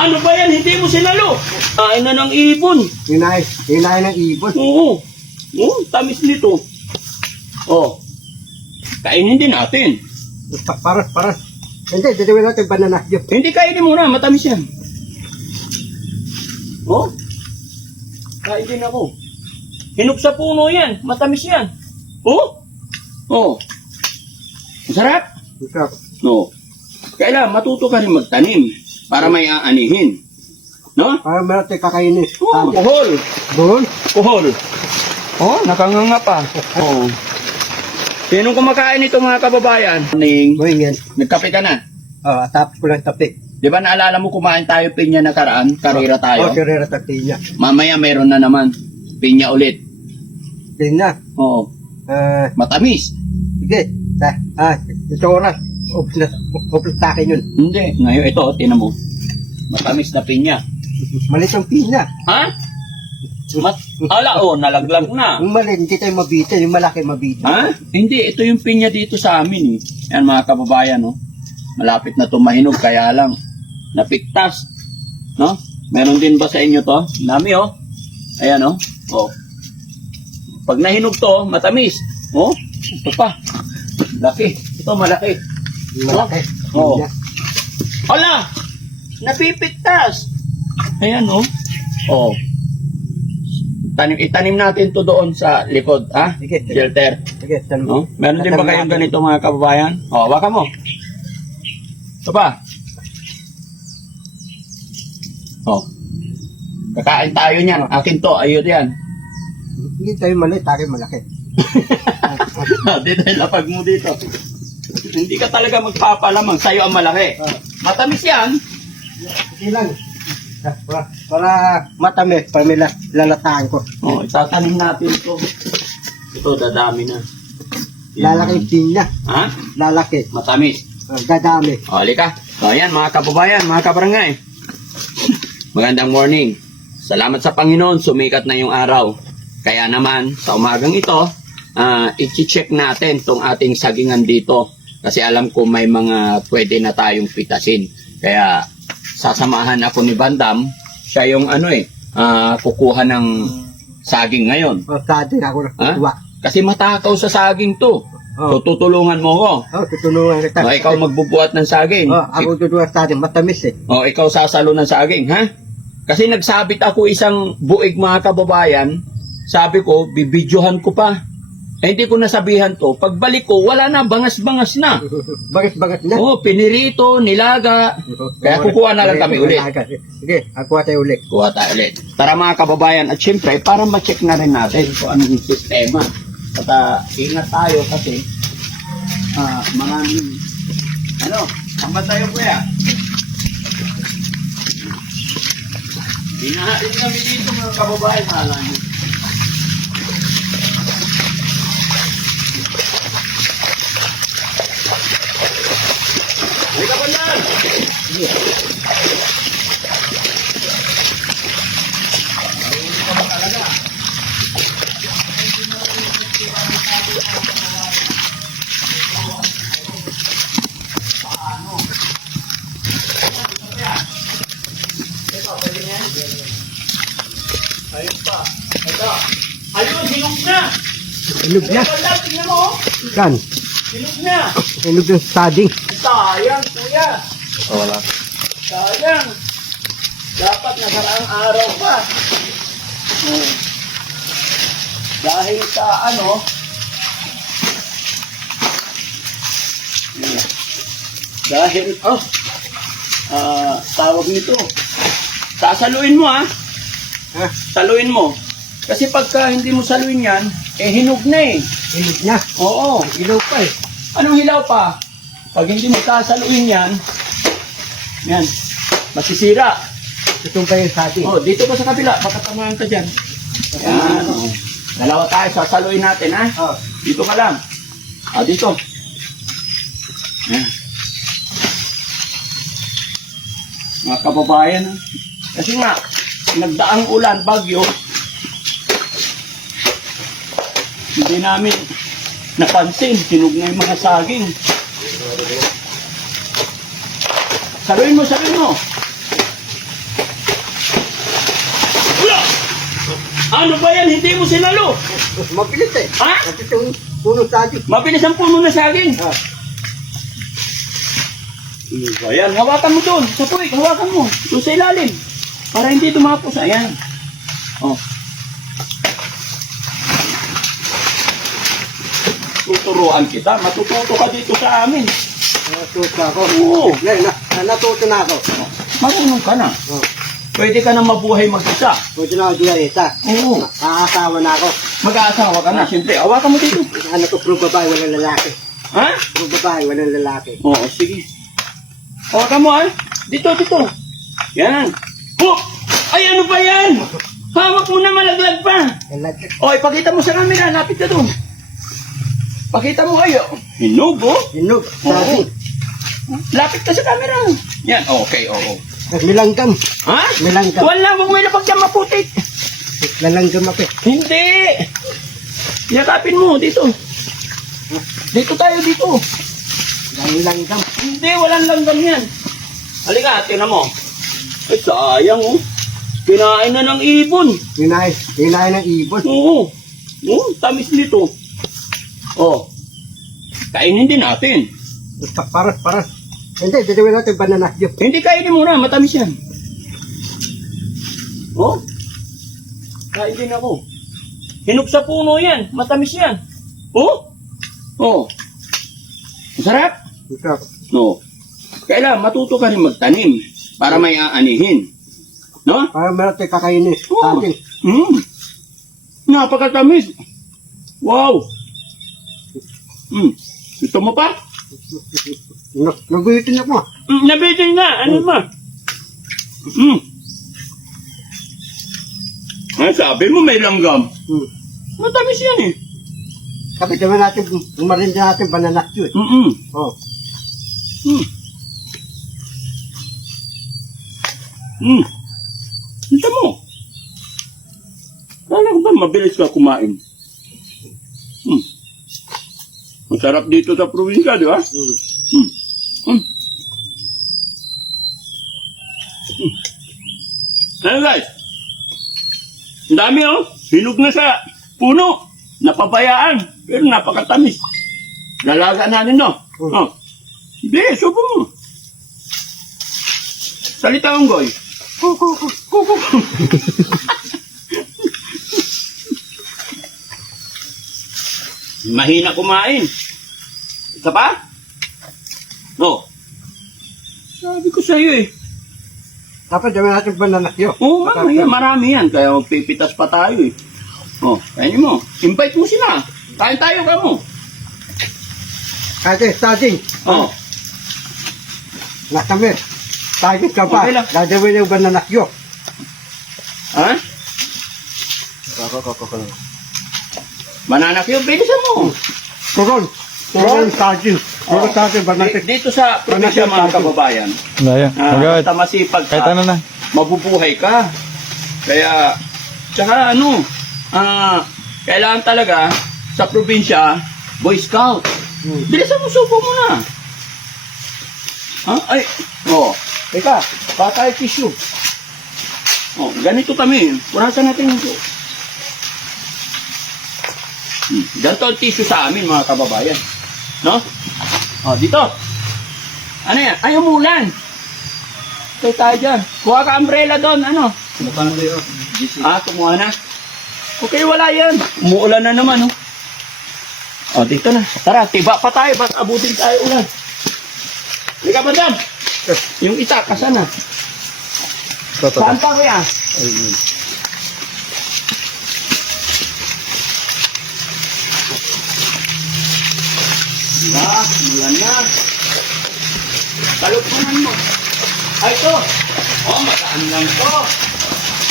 Ano ba yan? Hindi mo sinalo. Kain na ng ibon. Hinahin ng ibon. Oo. Oo, tamis nito. Oh. Kainin din natin. Para. Hindi, dadawin natin banana. Hindi, kainin muna. Matamis yan. Oh. Kain din ako. Hinog sa puno yan. Matamis yan. Oh. Oh. Masarap. Masarap. No. Kailangan matuto ka rin magtanim para may aanihin. No? Para natin kakainin. Oh, kuhol. Doon? Kuhol. Oh, nakanganga pa. Oh. Sinong kumakain ito mga kababayan? Ning, Yan. nagkape ka na. Tapos ko lang tapik. Di ba naalala mo kumain tayo pinya na karaan? Karera tayo. Karera tapinya. Mamaya meron na naman. Pinya ulit. Pinya. Oo. Matamis. Sige. Ito oras. Uplas sa akin yun. Hindi. Ngayon ito, tinan mo. Matamis na pinya. Malit ang pinya. Ha? Nalaglag na. Yung maliit, hindi tayo mabita. Yung malaki mabita. Ha? Hindi, ito yung pinya dito sa amin eh. Yan mga kababayan, no? Malapit na tumahinog, kaya lang napiktas. No? Meron din ba sa inyo to? Dami oh. Ayan oh. Oh. Pag nahinog to, matamis. Oh, ito pa. Laki. Ito malaki. Malaki. Oh. Hala! Napipiktas. Ayan oh. Oh. Itanim natin to doon sa likod, ha? Sige. Shelter. Sige. No? Meron din ba kayong ganito mga kababayan? Oh, waka mo. Ito pa. Oh. Kakain tayo niyan. Akin to. Ayun yan. Hindi tayo maliit. Tayo malaki. Dito yung lapag mo dito. Hindi ka talaga magpapalamang. Sa'yo ang malaki. Matamis yan. Hindi lang. Para matamis. Para may lalataan ko. Oh, itatanim natin ito. Ito, dadami na. Lalaki yung pinya. Ha? Lalaki. Matamis. Dadami. O, halika. So, ayan, mga kababayan, mga kabarangay. Magandang morning. Salamat sa Panginoon, sumikat na yung araw. Kaya naman, sa umagang ito, i-check natin tong ating sagingan dito. Kasi alam ko may mga pwede na tayong pitasin. Kaya, sasamahan ako ni Bandam. Siya yung kukuha ng saging ngayon. Saging ako Ha? natuwa. Kasi matakaw sa saging to. So, tutulungan mo ko. Tutulungan kita. O, ikaw magbubuhat ng saging. Ako tutulungan sa atin. Matamis eh. O, ikaw sasalo ng saging, ha? Kasi nagsabit ako isang buig mga kababayan. Sabi ko, bibidyohan ko pa. Eh, hindi ko nasabihan to. Pagbalik ko, wala na, bangas-bangas na. Bagat-bagat na. O, pinirito, nilaga. Kaya kukuha na lang kami ulit. Sige, akuha tayo ulit. Kuha tayo ulit. Tara mga kababayan, at syempre, para ma-check na rin natin kung ano yung sistema. At ingat tayo kasi maraming samba tayo kuya. Binahain kami dito mga kababayan, hala nyo. Halika pa lang! Ayun pa. Ito. Ayun, hinog na. Hinog na. Tingnan mo. Kan. Hinog na. Hinog yung saging. Sayang, kuya. Wala. Sayang. Dapat nasaraang araw pa. Dahil sa tawag nito. Sasaluin mo ha. Saluin mo. Kasi pagka hindi mo saluin yan, hinog na eh. Hinog na. Oo. Hilaw pa eh. Anong hilaw pa? Pag hindi mo sasaluin yan, masisira. Itong pa yung saging. Oh, dito pa sa kabila, baka tamahan ka dyan. Yan. Oh. Dalawa tayo, sasaluin natin ha. Dito ka lang. Dito. Yan. Mga kababayan. Kasi nga, nagdaang ulan, bagyo. Hindi namin napansin, hinog na yung mga saging. Saluin mo, saluin mo. Ano ba yan? Hindi mo sinalo. Mabilis eh. Ha? Kasi yung puno saging. Mabilis ang puno na saging. Ah, Ayan, hawakan mo doon. Sa puwik, hawakan mo. Doon sa ilalim. Para hindi tumapos. Ayan. Oh. Tuturuan kita. Matututo ka dito sa amin. natuto ako. Oo. Natuto na ako. Marunong ka na. Oh. Pwede ka na mabuhay mag-isa. Pwede na ako diarita. Oo. Aasawa na ako. Mag-aasawa ka na. Siyempre, hawakan mo dito. Ano ko, puro babae, walang lalaki. Ha? Puro babae, walang lalaki. Oo, sige. Hawakan mo, ha? Dito, dito. Yan. Oh! Ay, ano ba yan? Hawak mo na, malaglag pa. Lalaki. O, ipakita mo sa camera. Lapit ka doon. Pakita mo kayo. Hinog, oh. Hinog. Oo. Saging. Lapit ka sa camera. Yan, okay, oo. Nilanggam. Ha? Nilanggam. Wala, huwag mo ilapag dyan maputik. Nilanggam ako. Hindi. Yakapin mo, dito. Dito tayo, dito. Nilanggam. Hindi, walang langgam yan. Halika, tingnan mo. Ay, sayang, oh. Kinain na ng ibon. Hinahin ng ibon. Oo. Oo, tamis nito. Oh. Kainin din natin. Para. Hindi, didawin natin banana yun. Hindi kainin muna, matamis yan. Oh. Kain din ako. Hinog sa puno yan, matamis yan. Oh. Oh. Masarap? Ito. No. Kailangan matuto ka rin magtanim para may aanihin. No? Para meron tayo kakainin. Oo. Saging. Napakatamis. Wow. Gusto mo pa? Naguhitin ako. Nabitin na. Ano ba? Ay, sabi mo may langgam. Matamis yan eh. Kapit naman natin, umarin din natin banana yun. Oh. Kita mo. Kala ko ba mabilis ka kumain? Masarap dito sa probinsya, di ba? Ano guys? Ang dami oh. Hinog na sa puno. Napabayaan. Pero napakatamis. Lalaga natin no? Oh. Hindi, subo mo. Salita ang goy. Kuku. Mahina kumain. Isa pa? No. Sabi ko sa'yo eh. Dapat naman natin banana yun. Oo, mamaya marami yan. Kaya magpipitas pa tayo eh. Oh, kainin mo. Invite mo sila. Kain tayo ka mo. Kasi saging. Oh. Nakamit. Saging ka pa. Okay lang. Gagawin yung banana yun. Ha? Banana cube, bilisan mo. Turon saging. Turon saging banana. Dito sa probinsya mga kababayan, Daya. Agad. basta masipag Kahit ka, ano na. mabubuhay ka. Kaya, tsaka ano, kailangan talaga sa probinsya, Boy Scout. Bilisan mo, subo mo na. Ha? Ay, teka, baka ay tissue. Ganito kami. Purasan natin yung ganito ang tissue sa amin, mga kababayan. No? Dito. Ano yan? Ay, umulan. Ito tayo dyan. Kuha ka umbrella doon. Ano? Kumuha na. Okay, wala yan. Umuulan na naman, dito na. Tara, tiba pa tayo. Ba't abutin tayo ulan? Liga ba dyan? Yung isa, kasan na? Saan pa kuya? Mulan na. Talukpunan mo. Ay, ito. Mataan lang to.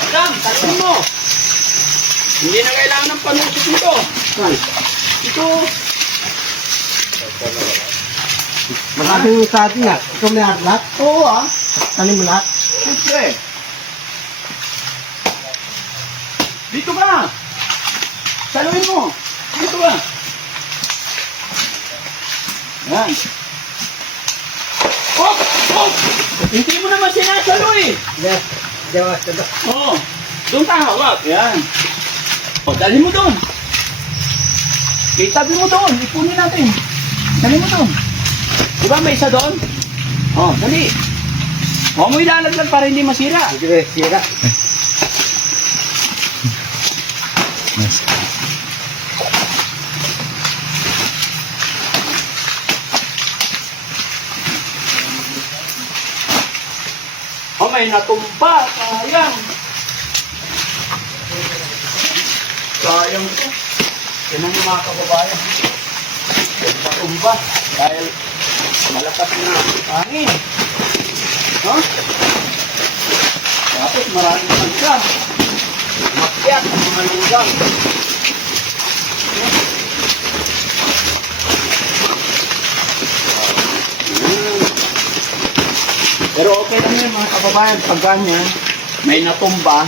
Madam, talukpunan mo. Hindi na kailangan ng panusok nito. Ito. Maraming saging ah. Ito may lahat. Oo Tanim mo lahat. Siyempre. Dito ka. Saluhin mo. Dito ka. Yan. Hindi mo naman sinasalo eh. Yes. Diba? Doon ka hawak. Yan. O, dalhin mo doon. Itabi mo doon. Ipunin natin. Dali mo doon. Di ba may isa doon? O, dali. Huwag mo ilalaglag para hindi masira. Sige, sira. O, may natumba. Sayang. Sayang ito. Yan ang mga kababayan. Natumba. Dahil malakas na hangin. No? Tapos maraming pagka. Makyat ang mga lunggang. Pero okay lang yun mga kababayan. Pag ganyan, may natumba,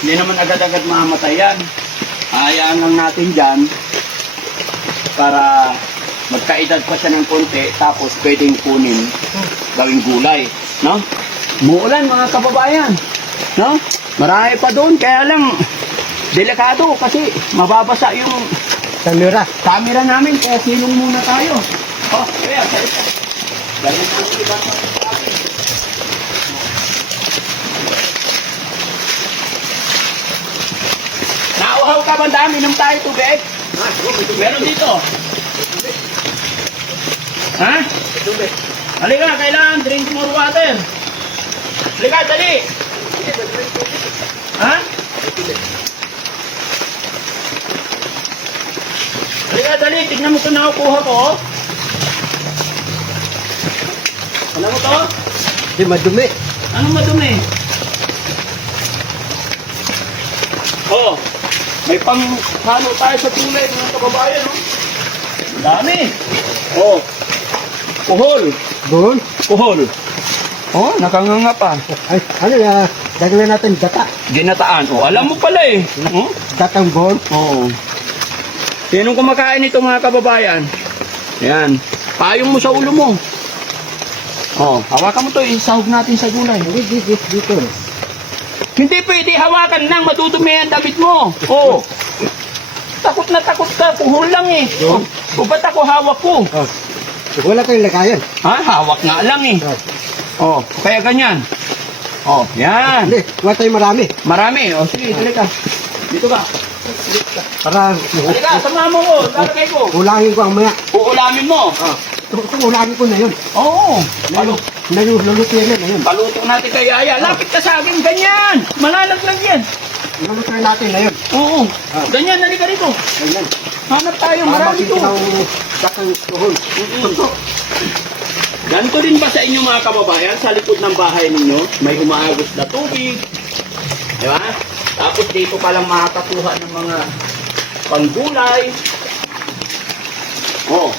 hindi naman agad-agad mamatay yan. Hayaan lang natin dyan para magkaedad pa siya ng konti tapos pwedeng kunin gawing gulay. No? Muulan mga kababayan. No? Marami pa doon. Kaya lang, delikado kasi mababasa yung camera namin. Kaya silong muna tayo. Oh, kaya, salita. Dahil natin ibang sa akin. Nauhaw ka ba dami? Inom tayo tubig? Meron dito. Ha? Halika, kailangan drink more water. Halika, dali. Ha? Halika, dali. Tignan mo ito nakukuha ko. Alam mo to? Di madumi. Anong madumi? Oh, may panghalo tayo sa tulay mga kababayan, no? Ang dami. Oh, kuhol. Doon. Kuhol. Oh, nakanganga pa. Ay, ano na, daglan natin data. Ginataan. Oh, alam mo pala eh. Oh, Datang bon. oo. Sinong kumakain ito mga kababayan? Yan. Payong mo sa ulo mo. Oh, hawakan mo to, isahog natin sa gulay. Dito. Hindi pwede hawakan nang madudumi ang damit mo. Oh. Takot na takot ka, kuhol lang eh. Oh, o ba't ako hawak ko? Oh. Wala kayong lagayan. Ha? Hawak nga lang eh. Oh. Oh, kaya ganyan. Oh, yan. Hindi, wala tayong marami. Marami. Oh, sige, dali ka. Dito ka. Para Dali ka, samahan mo ko. Lalagay ko. ulangin ko ang maya. Uulamin mo. Itong ulangin ko na yun. Oo. Nalulutuin yan na yun. Paluto natin kay Yaya. Lapit ka sa akin. Ganyan. Malalaglag yan. Nalulutuin natin na yun. Oo. Ganyan, dali ka rito. Ganyan. Hanap tayo. Marami to. Datang tuhol. Ganito din ba sa inyo mga kababayan? Sa likod ng bahay ninyo, may umaagos na tubig. Di ba? Tapos dito ka lang makakakuha ng mga panggulay. Oh.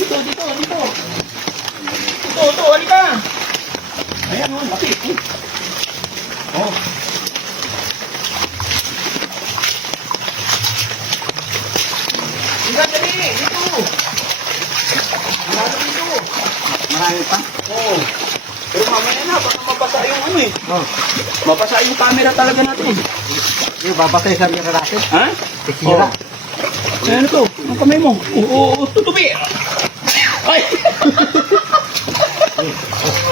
Dito. Ito, halika. Ayan, oh, laki. Oh. Halika, dali. Dito. Marami pa. Oo. Pero mamaya na, baka mabasa yung ano eh. Oh. Mabasa yung camera talaga natin. Yung babasay sa mira natin. Ha? Tikira. Ay, ano to? Ang kamay mo? Oo, tutubi. Ay!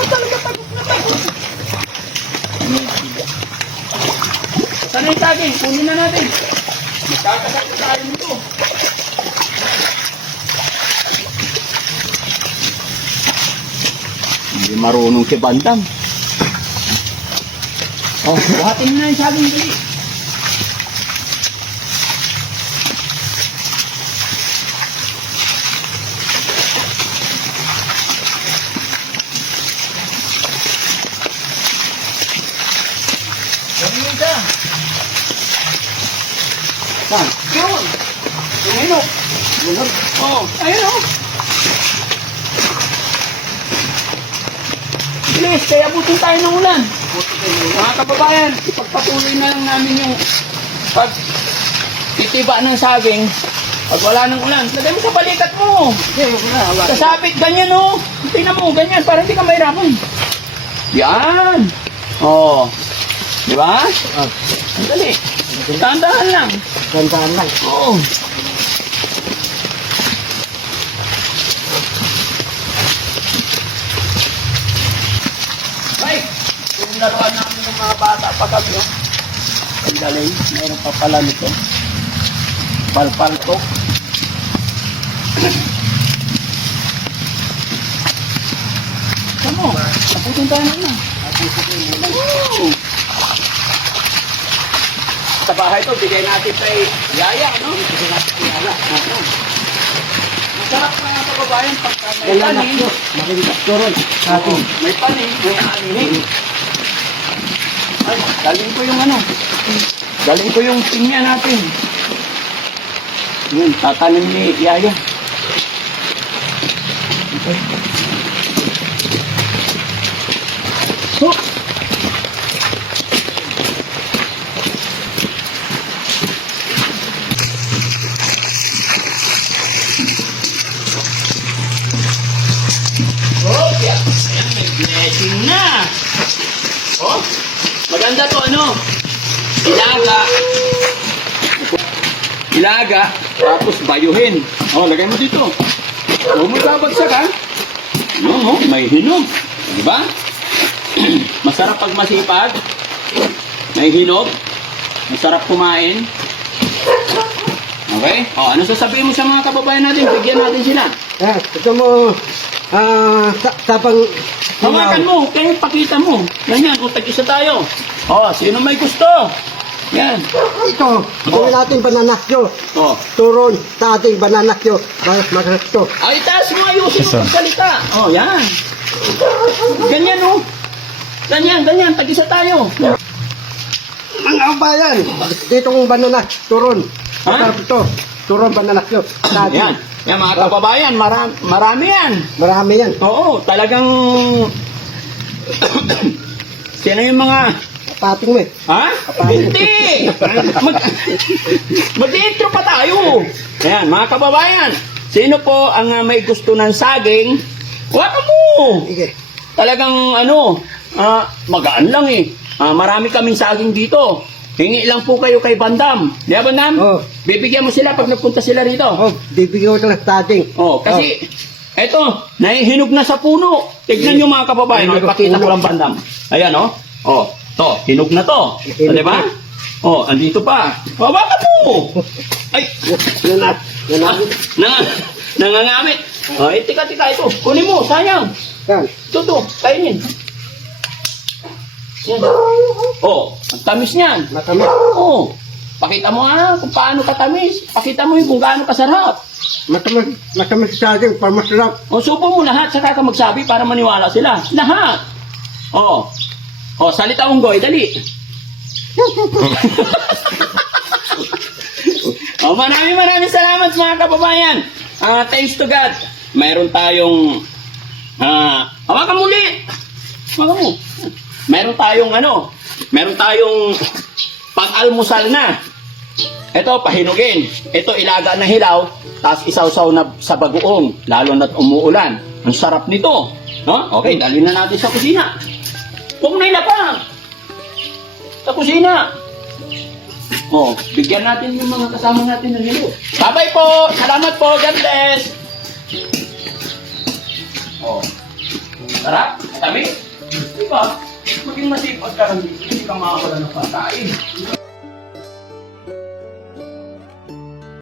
Talaga takot na takot. Sana yung saging? Kunin na natin. Magkakasak na tayo nito. Hindi marunong si Bandam. Oh, buhatin na yung saging dali. Ganyan ka. Saan? Yun. Tumino. Yun. Oh, ayun oh. Please, kaya butin tayo ng ulan. Mga kababayan, ipagpatuloy na lang namin yung titiba ng saging. Pag wala ng ulan, lagay mo sa balikat mo. Kasabit, ganyan oh. Tingnan mo, ganyan, para hindi ka mahirapan. Yan. Oh. Di ba? Oh, Dali. Tandaan lang. tandaan lang. Oo. Ay, yung laruan namin ng mga bata pa kami, oh. Ang galing. Mayroon pa pala nito. Palpaltok. Ano? Naputin tayo na. Oo. Sa bahay to, bigay natin kay Yaya, no? Bigay natin kay Yaya. Oo. Masarap na nga kababayan pagka may Kailan panin. nakyo. Makinig turon. Sa Oo, atin. may panin, may anihin. Ay, galing ko yung ano. Galing ko yung pinya natin. Yun, tatanim ni Yaya. Okay. So, oh, yeah. Ayan, may blessing na. Oh, maganda to, ano? Ilaga. Ilaga, tapos bayuhin. Oh, lagay mo dito. Huwag mo babagsak, ha? No, may hinog. Diba? Masarap pag masipag. May hinog. Masarap kumain. Okay? Oh, ano sasabihin mo sa mga kababayan natin? Bigyan natin sila. Ito mo, tapang, Hawakan mo, kaya pakita mo. Ganyan, kung tag-isa tayo. Oh, sino may gusto? Yan. ito, gawin natin bananakyo. Oh. Turon sa ating bananakyo. Magresto. Ay, taas mo, ayusin mo pagsalita. Oh, yan. Ganyan, oh. Ganyan, tag-isa tayo. Ang kabayan, ditong bananak, turon. Ha? Ito, turon bananakyo. Sa ating. Yan. Yan, mga kababayan, marami yan. Marami yan. Oo, talagang... Sino yung mga... Pating mo eh. Ha? Hindi! Mag-intro pa tayo. Ayan, mga kababayan. Sino po ang may gusto ng saging? Waka mo! Sige. Talagang magaan lang eh. Marami kaming saging dito. Hingi lang po kayo kay Bandam. Di ba, Bandam? Oo. Bibigyan mo sila pag nagpunta sila rito. Oh, bibigyan ko ito ng stating. Oh, kasi eto, nahihinog na sa puno. Tignan nyo mga kababayan, Hinog sa ipakita ko puno. lang Bandam. Ayan oh. Oh, to, hinog na to. Hinog Di ba? na. Oh, andito pa. Hawakan mo. Ay, nangangamit. Oh, tika, ito. Kunin mo, sayang. Yan. Ito, kainin. Yan. Oh, ang tamis niyan. Matamis. Oh, pakita mo kung paano katamis. Pakita mo yung kung gaano kasarap. Matamis sa ating pamasarap. O, subo mo lahat, saka ka magsabi para maniwala sila. Lahat. O, salita unggoy, dali. Maraming salamat mga kababayan. Thanks to God. Mayroon tayong, hawakan mo ulit. Hawakan mo. Meron tayong pang-almusal na. Ito, pahinugin. Ito, ilaga na hilaw, tapos isawsaw na sa bagoong, lalo na't umuulan. Ang sarap nito. No? Okay, dalhin na natin sa kusina. Huwag na ilapang. Sa kusina. Bigyan natin yung mga kasama natin ng hilo. Bye-bye po. Salamat po. God bless. Sarap. Tabi. Diba? Maging masipag ka rin dito. Hindi ka makakawala ng pagkain.